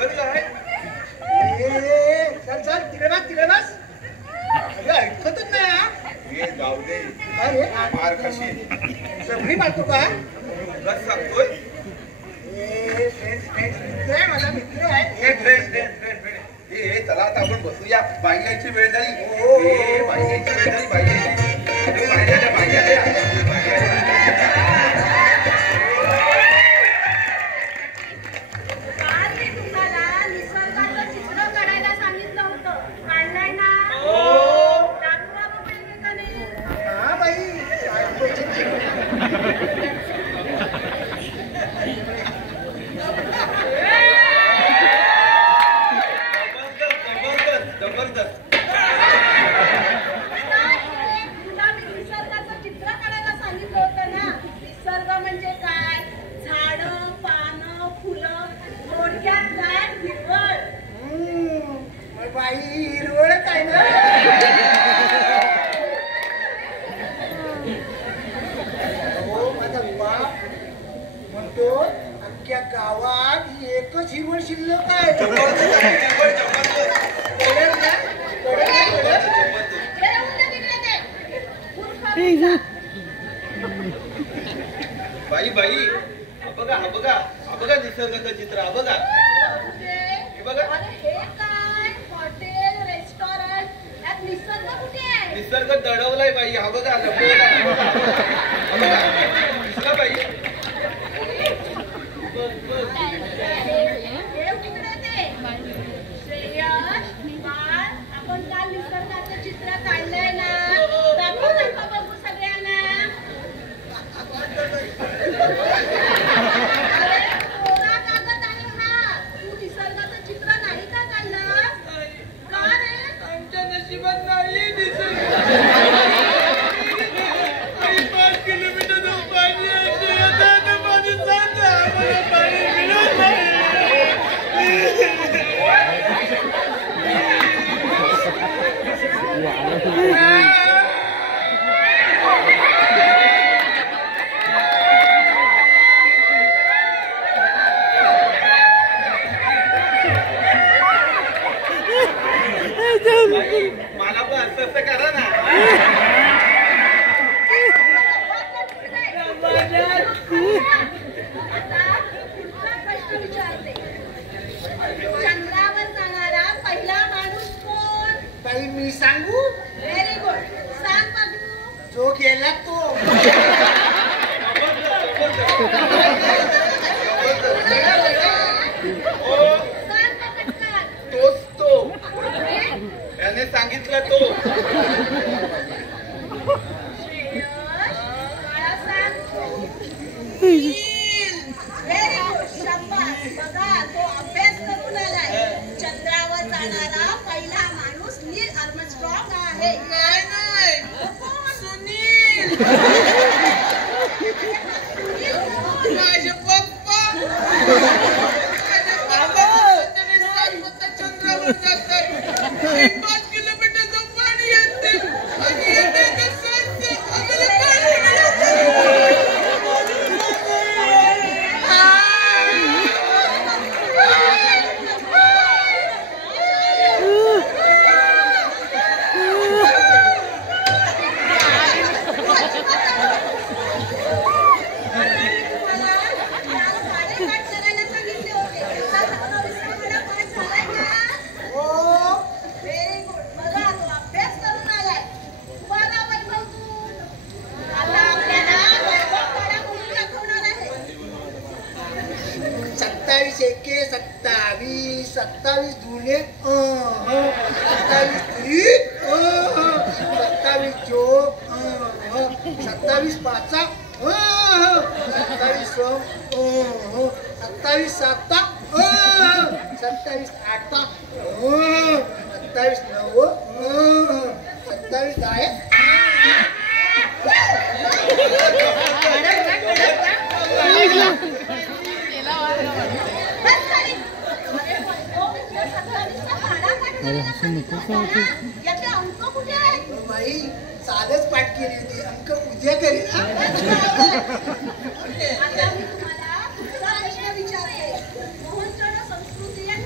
बरं आहे. चल चल तिकडे बस तिकडे बस. अगं ऐकतच नाही हा. हे जाऊ दे. अरे मार खाशील. सगळी मारतो का? कसं सांगतोय? मित्र आहे माझा मित्र आहे. हे फ्रेंड हे चला आता आपण बसूया. बाई यायची वेळ झाली. बाई यायची वेळ झाली. बाई गावात एकच हिरवळ शिल्लक आहे. बाई बाई बघा हा बघा हा बघा निसर्गाचं चित्र हा बघा. हे बघा हॉटेल रेस्टॉरंट यात निसर्ग कुठे आहे? निसर्ग दडवलाय बाई हा बघा. बाई आपण काल निसर्गाचं चित्र काढलंय ना. दाखव दाखव बघू सगळ्यांना. कोरा कागद आणि हात. तू निसर्गाचं चित्र नाही का काढलं? का रे? आमच्या नशिबात नाही निसर्ग. 5 किलोमीटर पाणी आहे. पाणी सांगा आम्हाला पाणी मिळत नाही. मला पण असं करा ना. चंद्रावर जाणारा पहिला माणूस कोण? बाई मी सांगू? Very good. सांग बघू. जो गेला तो. तोच तो. त्याने सांगितलं तो. चंद्रावर जाणारा पहिला माणूस नील आर्मस्ट्रॉंग आहे. नाही सुनील. माझे पप्पा. चंद्रावर जातात. 5 किलोमीटर जो पाणी येते आणि येते एके 27 27 दुने 27 त्रिक 27 चोक 27 पाचा 27 सम 27 साता 27 आठा 27 नव 27 दाय. याचे अंक कुठे आहेत? बाई साधच पाठ केली होती. अंक उद्या करील. आता मी तुम्हाला दुसरा प्रश्न विचारते. मोहनजोडो संस्कृती या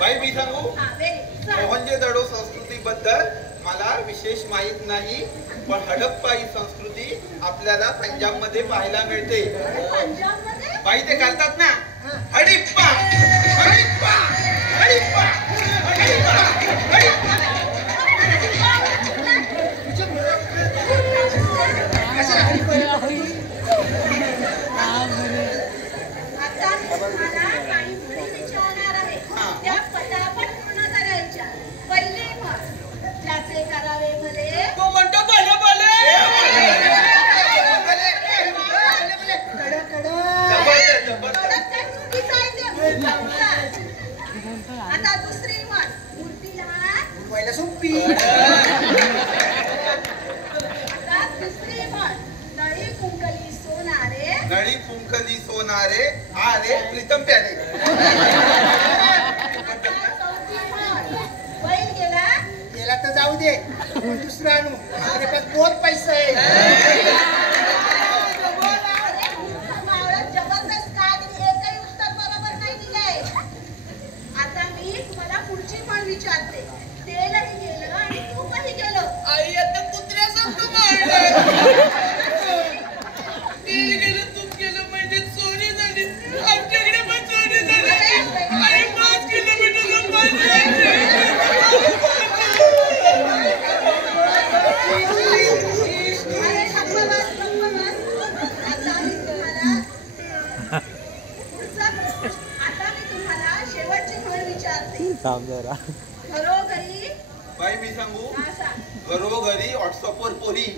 बाई मी सांगू हा, very good. मोहनजोदडो संस्कृतीबद्दल मला विशेष माहित नाही, पण हडप्पा ही संस्कृती आपल्याला पंजाब मध्ये पाहायला मिळते. पंजाबमध्ये? बाई ते करतात ना, हडिप्पा हडिप्पा हडिप्पा हडिप्पा हडिप्पा. आता तुम्हाला काही मुली विचारणार आहे, त्या पटापट पूर्ण करायच्या. पहिली म्हण, ज्याचे करावे भले तो म्हणतो भले भले. कडक काय चुकीचं आहे ते, मूर्ख म्हणतात. आता दुसरी म्हण, मूर्ती लहान. व्हायला सोपी. आता तिसरी म्हण, नळी कुंकली सोनारे. नळी फुंकली सोनारे आरे प्रीतम प्याले. आता चौथी म्हण, बैल गेला. गेला तर जाऊ दे, पण दुसरा आणू. माझ्या पास बहुत पैसा आहे. जबरदस्त का एकही उत्तर बरोबर नाही दिलंय. आता मी तुम्हाला पुढची पण विचारते. तेलही गेलं आणि तूपही गेलं. आई आता कुत्र्यासारखं मारलं. तेल गेलं तूप गेलं म्हणजे चोरी झाली. आमच्याकडे पण चोरी झाली. आणि 5 किलोमीटरचं पाणी आहे. अरे थांबा बस, थांबा बस. आता मी तुम्हाला शेवटची म्हण विचारते. घरोघरी बाई मी सांगू हा सांग. घरोघरी व्हॉट्सअपवर पोरी.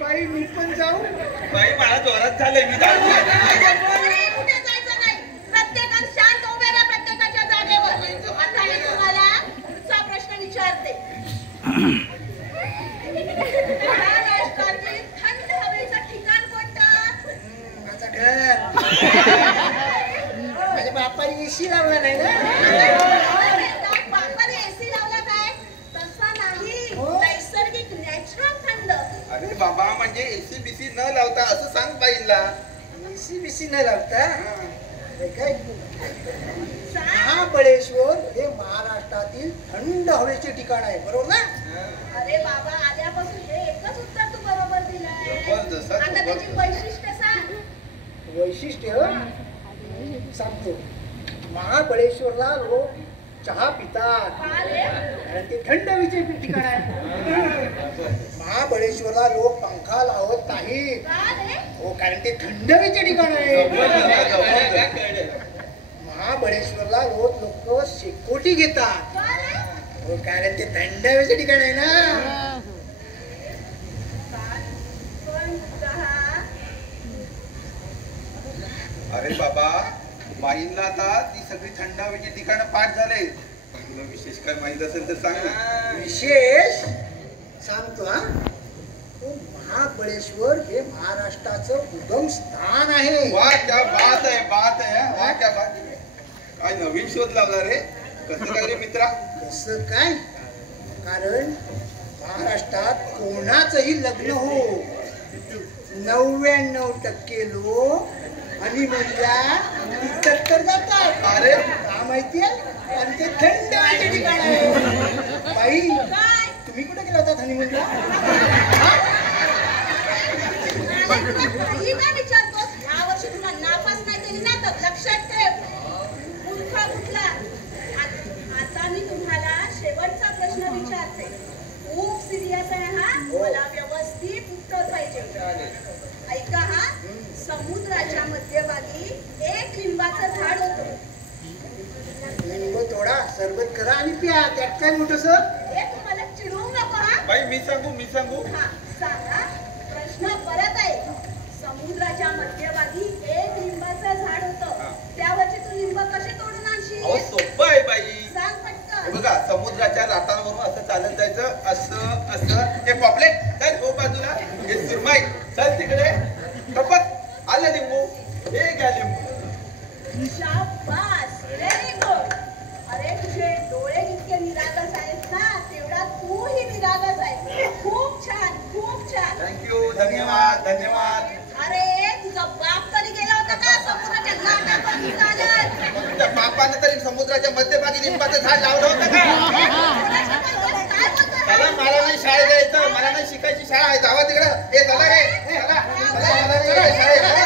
बाई मी पण जाऊ. बाई मला जोरात झालंय, मी जाऊ. कोणीही कुठे जायचं नाही. प्रत्येकाने शांत उभे राहा प्रत्येकाच्या जागेवर. आता मी तुम्हाला पुढचा प्रश्न विचारते. महाराष्ट्रातील थंड हवेचं ठिकाण कोणतं? माझं घर. माझ्या बापाने एसी लावला नाही ना. बापाने एसी लावला काय? तसा नाही, नैसर्गिक नॅचरल थंड. अरे बाबा म्हणजे एसी बीसी न लावता असं सांग बाईला. एसी बिसी न लावता. अरे काय सांग. महाबळेश्वर हे महाराष्ट्रातील थंड हवेचे ठिकाण आहे, बरोबर ना? अरे बाबा, आल्यापासून हे एकच उत्तर तू बरोबर दिलंय. जबरदस्त, आता त्याची जबरदस्त. वैशिष्ट्य सांग. वैशिष्ट्य सांगतो. महाबळेश्वरला लोक चहा पितात, का रे? कारण ते थंड हवेचे ठिकाण आहे. महाबळेश्वरला लोक पंखा लावत नाहीत, का रे? हो, कारण ते थंड हवेचे ठिकाण आहे. जबरदस्त. महाबळेश्वरला लोक शेकोटी घेतात, का रे? हो, कारण ते थंड हवेचे ठिकाण आहे ना. पण का? अरे बाबा बाईंना आता ती सगळी थंड हवेची ठिकाणं पाठ झाले. तुला विशेष काय माहित असेल तर सांग ना. विशेष सांगतो हा. हो, महाबळेश्वर हे महाराष्ट्राचं उगम स्थान आहे. वा क्या बात आहे, बात आहे. वा क्या बात आहे. काय नवीन शोध लावला रे. कसं काय रे मित्रा? कसं काय? कारण महाराष्ट्रात कोणाचंही लग्न हो, 99% लोक हनीमूनला तिथं जातात. अरे का माहितीये? आणि ते थंड हवेचे ठिकाण आहे. बाई, काय? तुम्ही कुठे गेला होता हनीमूनला? काही काय विचारतोस? या वर्षी तुला नापास नाही केली ना तर लक्षात ठेव. मूर्ख कुठला. आता मी तुम्हाला शेवटचा प्रश्न विचारते. खूप सिरियस आहे हा. मला व्यवस्थित उत्तर पाहिजे. ऐका हा. समुद्राच्या मध्यभागी एक लिंबाचं झाड होतं. लिंब तोडा, सरबत करा आणि प्या. त्यात काय मोठंसं? हे तुम्हाला चिडवू नको हा. बाई मी सांगू. हा सांगा. प्रश्न परत आहे. समुद्राच्या मध्यभागी एक लिंबाचं झाड होतं. त्यावरचे तू लिंब कसे तोडून आणशील? अहो सोपं आहे बाई. सांग हे पटकन. बघा समुद्राच्या लाटांवरून असं चालत जायचं. असं हे पॉपलेट चल हो बाजूला. हे सुरमाई चल तिकडे. कपत आलं लिंबू. हे घ्या लिंबू. शाबास, व्हेरी गुड. अरे तुझे डोळे इतके निरागस आहेत ना, तेवढा तूही निरागस आहे. खूप छान, खूप छान. थँक्यू. धन्यवाद धन्यवाद. अरे तुझा बाप तरी गेला होता का समुद्राच्या लाटांवरती चालत? मग तुझ्या बापानं तरी समुद्राच्या मध्यभागी लिंबाचं झाड लावलं होतं का? कोणाच्या बरोबर काय बोलतोय? त्याला मला नाही शाळेत जायचं, मला नाही शिकायची शाळा आहे, जावा तिकडं. ए चला रे, चला, चला, मला नाही शाळेत.